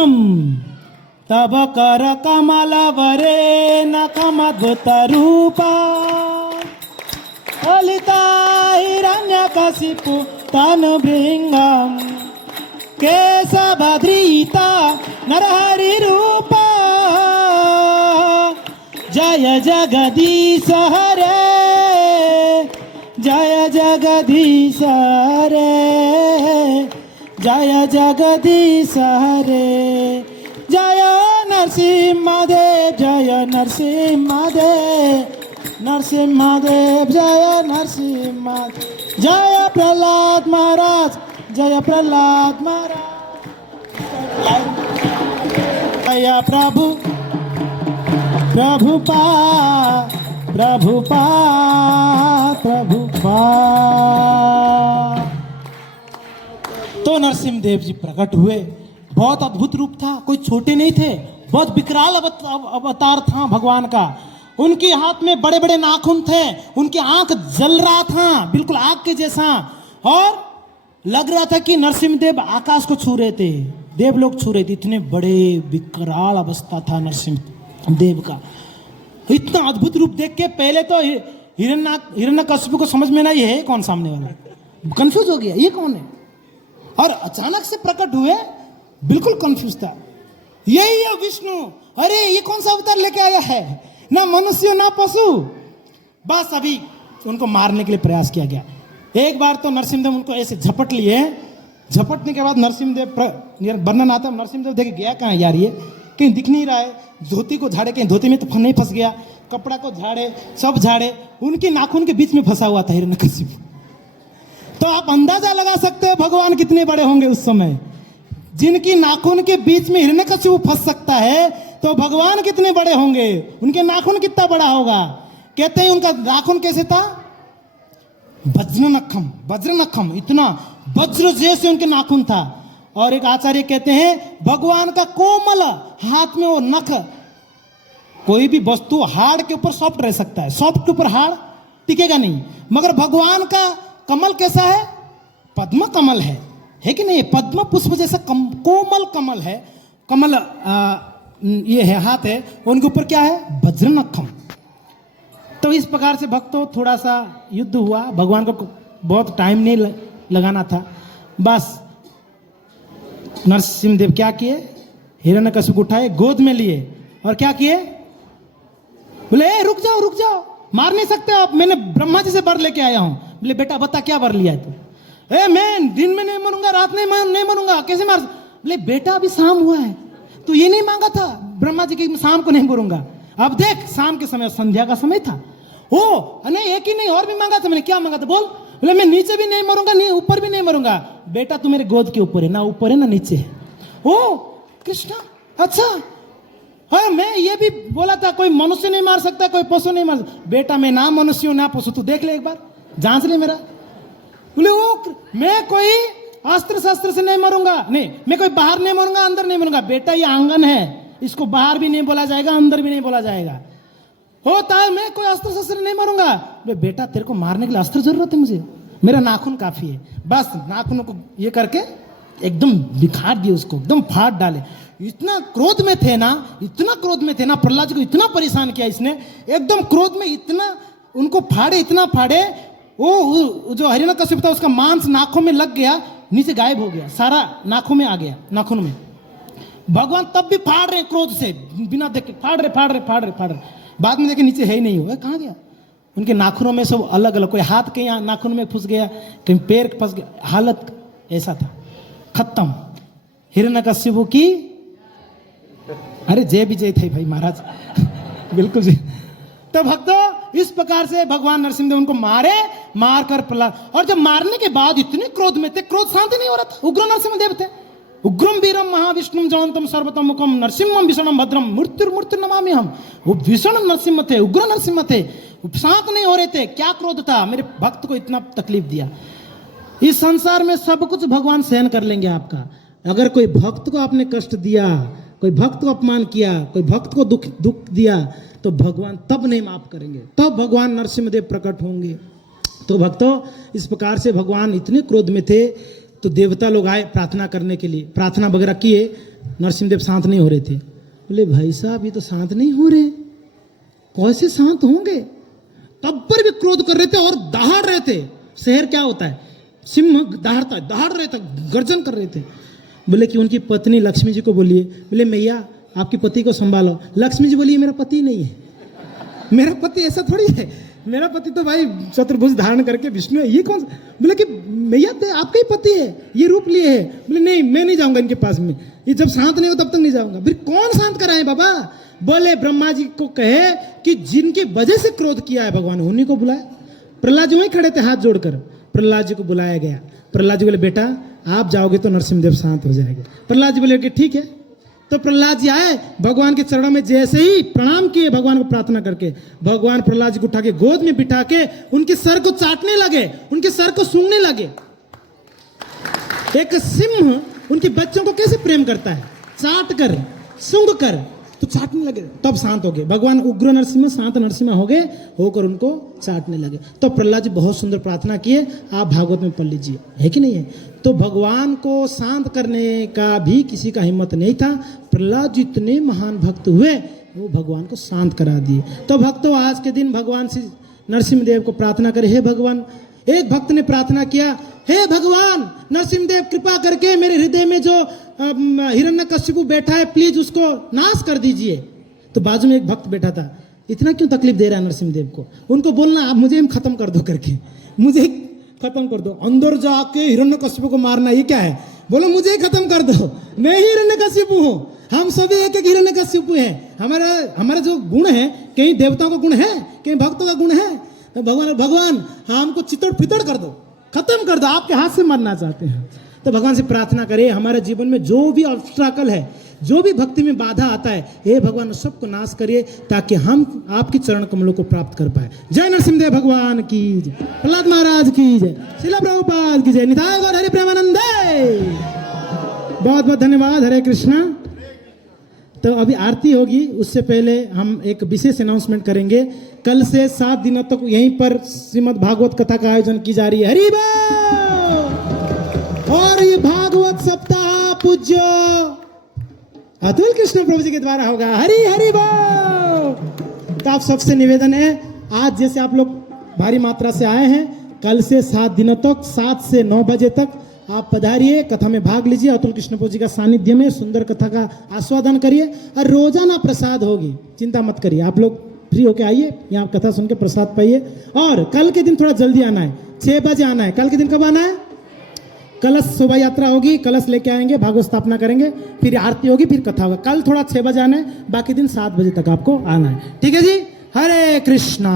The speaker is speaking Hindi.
रूपम तब कर कमल वरे न कमद्भुत रूपा ललिता हिरण्यकशिपु तनु भृंगम केशवधृता नरहरि रूपा जय जगदीश हरे जय जगदीश हरे जय जगदीश हरे जय नरसिंहदेव जय नरसिंहदेव नरसिंहदेव जय नरसिंहदेव जय प्रहलाद महाराज जय प्रहलाद महाराज जय प्रभु प्रभुपा प्रभुपा प्रभुपा। तो नरसिंहदेव जी प्रकट हुए, बहुत अद्भुत रूप था, कोई छोटे नहीं थे, बहुत विकराल अवतार था भगवान का। उनके हाथ में बड़े बड़े नाखून थे, उनकी आंख जल रहा था बिल्कुल आग के जैसा, और लग रहा था कि नरसिंहदेव आकाश को छू रहे थे, देवलोक छू रहे थे। इतने बड़े विकराल अवस्था था नरसिंहदेव का। इतना अद्भुत रूप देख के पहले तो हिरण्यकशिपु को समझ में नहीं है कौन सामने वाला, कंफ्यूज हो गया ये कौन है, और अचानक से प्रकट हुए, बिल्कुल कंफ्यूज था। यही है विष्णु, अरे ये कौन सा अवतार लेके आया है, ना मनुष्य ना पशु। बस अभी उनको मारने के लिए प्रयास किया गया। एक बार तो नरसिंहदेव उनको ऐसे झपट लिए, झपटने के बाद नरसिंहदेव वर्णन आता है, नरसिंहदेव देखे गया कहाँ यार, ये कहीं दिख नहीं रहा है, धोती को झाड़े, कहीं धोती में तो नहीं फंस गया, कपड़ा को झाड़े, सब झाड़े, उनके नाखून के बीच में फंसा हुआ था हिरण्यकशिपु। तो आप अंदाजा लगा सकते हो भगवान कितने बड़े होंगे उस समय। जिनकी नाखून के बीच में हिरण्यकशिपु फंस सकता है तो भगवान कितने बड़े होंगे, उनके नाखून कितना बड़ा होगा। कहते हैं उनका नाखून कैसे था, वज्रनखम, वज्रनखम, इतना वज्र जैसे उनके नाखून था। और एक आचार्य कहते हैं भगवान का कोमल हाथ में वो नख, कोई भी वस्तु हाड़ के ऊपर सॉफ्ट रह सकता है, सॉफ्ट के ऊपर हाड़ टिकेगा नहीं, मगर भगवान का कमल कैसा है, पद्म कमल है कि नहीं, पद्म पुष्प जैसा कोमल कमल है, कमल ये है, हाथ है, उनके ऊपर क्या है, वज्रनखम। तो इस प्रकार से भक्तों थोड़ा सा युद्ध हुआ, भगवान को बहुत टाइम नहीं लगाना था। बस नरसिंहदेव क्या किए, हिरण्यकशिपु को उठाए, गोद में लिए और क्या किए, बोले रुक जाओ रुक जाओ, मार नहीं सकते आप, मैंने ब्रह्मा जी से वर लेके आया हूं। बोले बेटा बता क्या वर लिया है तू, मैं दिन में नहीं मरूंगा, रात में नहीं मरूंगा, कैसे मार। बोले बेटा अभी शाम हुआ है, तू ये नहीं मांगा था ब्रह्मा जी की शाम को नहीं मरूंगा, अब देख शाम के समय, संध्या का समय था। ओ नहीं, एक ही नहीं और भी मांगा था, मैंने क्या मांगा था बोल। बोले मैं नीचे भी नहीं मरूंगा, नहीं ऊपर भी नहीं मरूंगा। बेटा तू मेरे गोद के ऊपर है, ना ऊपर है ना नीचे है। ओ कृष्णा, अच्छा हाँ, मैं ये भी बोला था कोई मनुष्य नहीं मार सकता, कोई पशु नहीं मार सकता। बेटा मैं ना मनुष्य हूं ना पशु, तू देख ले एक बार, जांच ले मेरा। बोले ओ मैं कोई अस्त्र शस्त्र से नहीं मरूंगा, नहीं मैं कोई बाहर नहीं मरूंगा, अंदर नहीं मरूंगा। बेटा ये आंगन है, इसको बाहर भी नहीं बोला जाएगा, अंदर भी नहीं बोला जाएगा। होता है मैं कोई अस्त्र शस्त्र नहीं मारूंगा। बेटा तेरे को मारने के लिए अस्त्र जरूरत है, मुझे मेरा नाखून काफी है। बस नाखून को ये करके एकदम बिखार दिए, उसको एकदम फाड़ डाले। इतना क्रोध में थे ना, इतना क्रोध में थे ना, प्रहलाद जी को इतना परेशान किया इसने, एकदम क्रोध में इतना उनको फाड़े, इतना फाड़े, वो जो हिरण्यकशिपु था उसका मांस नाखों में लग गया, नीचे गायब हो गया, सारा नाखों में आ गया, नाखून में। भगवान तब भी फाड़ रहे क्रोध से, बिना देखे फाड़ रहे। बाद में देखे नीचे है ही नहीं, हुआ कहाँ गया। उनके नाखूनों में सब अलग अलग, कोई हाथ के यहाँ नाखून में फंस गया, कहीं पैर फंस गया, हालत ऐसा था, खत्म। हिरण्यकशिपु की अरे जय भी जय थे भाई महाराज बिल्कुल जी। तो भक्तों इस प्रकार से भगवान नरसिंहदेव उनको मार कर प्रहलाद, और जब मारने के बाद इतने क्रोध में थे, क्रोध शांति नहीं हो रहा था। उग्र नरसिंहदेव थे, उग्रम वीरम महाविष्णुम जलंतम सर्वतम मुखम नरसिंहम भीषणम भद्रम मूर्तिर्मूर्ति नमामि हम। वो भीषण नरसिंह थे, उग्र नरसिंह थे, शांत नहीं हो रहे थे। क्या क्रोध था, मेरे भक्त को इतना तकलीफ दिया। इस संसार में सब कुछ भगवान सहन कर लेंगे आपका। अगर कोई भक्त को आपने कष्ट दिया, कोई भक्त को अपमान किया, कोई भक्त को दुख दिया, तो भगवान तब नहीं माफ करेंगे, तब भगवान नरसिंहदेव प्रकट होंगे। तो भक्तों इस प्रकार से भगवान इतने क्रोध में थे, तो देवता लोग आए प्रार्थना करने के लिए, प्रार्थना वगैरह किए, नरसिंहदेव शांत नहीं हो रहे थे। बोले भाई साहब ये तो शांत नहीं हो रहे, कैसे शांत होंगे? तब पर भी क्रोध कर रहे थे और दहाड़ रहे थे। शहर क्या होता है, सिंह दहाड़ता है, दहाड़ रहे थे, गर्जन कर रहे थे। बोले कि उनकी पत्नी लक्ष्मी जी को बोलिए, बोले मैया आपके पति को संभालो। लक्ष्मी जी बोलिए मेरा पति नहीं है, मेरा पति ऐसा थोड़ी है, मेरा पति तो भाई चतुर्भुज धारण करके विष्णु है, ये कौन? बोले कि मैया तो आपका ही पति है, ये रूप लिए है। बोले नहीं मैं नहीं जाऊंगा इनके पास में, ये जब शांत नहीं हो तब तक नहीं जाऊंगा। फिर कौन शांत कराए बाबा? बोले ब्रह्मा जी को कहे कि जिनकी वजह से क्रोध किया है भगवान उन्हीं को बुलाए। प्रहलाद जी वहीं खड़े थे हाथ जोड़कर, प्रहलाद जी को बुलाया गया। प्रहलाद जी बोले बेटा आप जाओगे तो नरसिंहदेव शांत हो जाएंगे। प्रहलाद जी बोले कि ठीक है। तो प्रहलाद जी आए, भगवान के चरणों में जैसे ही प्रणाम किए भगवान को प्रार्थना करके, भगवान प्रहलाद जी को उठा के गोद में बिठा के उनके सर को चाटने लगे, उनके सर को सूंघने लगे। एक सिंह उनके बच्चों को कैसे प्रेम करता है, चाट कर सूंघ कर, तो चाटने लगे, तब शांत हो गए। भगवान उग्र नरसिम्हा शांत नरसिम्हा हो गए, होकर उनको चाटने लगे। तो प्रहलाद जी बहुत सुंदर प्रार्थना किए, आप भागवत में पढ़ लीजिए, है कि नहीं है? तो भगवान को शांत करने का भी किसी का हिम्मत नहीं था। प्रहलाद जी इतने महान भक्त हुए, वो भगवान को शांत करा दिए। तो भक्तों आज के दिन भगवान श्री नरसिंहदेव को प्रार्थना करें, हे भगवान। एक भक्त ने प्रार्थना किया, हे भगवान नरसिंहदेव कृपा करके मेरे हृदय में जो हिरण्यकशिपु बैठा है प्लीज उसको नाश कर दीजिए। तो बाजू में एक भक्त बैठा था, इतना क्यों तकलीफ दे रहा है नरसिंहदेव को? उनको बोलना आप मुझे खत्म कर दो करके, मुझे खत्म कर दो, अंदर जाके हिरण्यकशिपु को मारना ये क्या है? बोलो मुझे खत्म कर दो, मैं ही हिरण्यकशिपु हूँ, हम सभी एक एक हिरण्यकशिपु हैं। हमारा जो गुण है, कहीं देवताओं का गुण है, कहीं भक्तों का गुण है। तो भगवान हमको चितड़ फितड़ कर दो, खत्म कर दो, आपके हाथ से मरना चाहते हैं। तो भगवान से प्रार्थना करें हमारे जीवन में जो भी ऑब्स्ट्रकल है, जो भी भक्ति में बाधा आता है, हे भगवान सबको नाश करिए ताकि हम आपकी चरण कमलों को प्राप्त कर पाए। जय नरसिंहदेव भगवान की जय, प्रहलाद महाराज की जय, श्रील प्रभुपाद की जय, निताय गौर हरि प्रेमानंदे। बहुत बहुत धन्यवाद। हरे कृष्णा। तो अभी आरती होगी, उससे पहले हम एक विशेष अनाउंसमेंट करेंगे। कल से 7 दिनों तक यहीं पर श्रीमद् भागवत कथा का आयोजन की जा रही है। हरि बोल। और ये भागवत सप्ताह पूज्य अतुल कृष्ण प्रभु जी के द्वारा होगा। हरि हरि बोल। तो आप सबसे निवेदन है, आज जैसे आप लोग भारी मात्रा से आए हैं, कल से 7 दिनों तक 7 से 9 बजे तक आप पधारिए, कथा में भाग लीजिए, अतुल कृष्ण प्रभु जी का सानिध्य में सुंदर कथा का आस्वादन करिए। और रोजाना प्रसाद होगी, चिंता मत करिए, आप लोग फ्री होके आइए, यहाँ कथा सुन के प्रसाद पाइए। और कल के दिन थोड़ा जल्दी आना है, 6 बजे आना है। कल के दिन कब आना है? कलश शोभा यात्रा होगी, कलश लेके आएंगे, भागवत स्थापना करेंगे, फिर आरती होगी, फिर कथा होगा। कल थोड़ा 6 बजे आना है, बाकी दिन 7 बजे तक आपको आना है। ठीक है जी। हरे कृष्णा।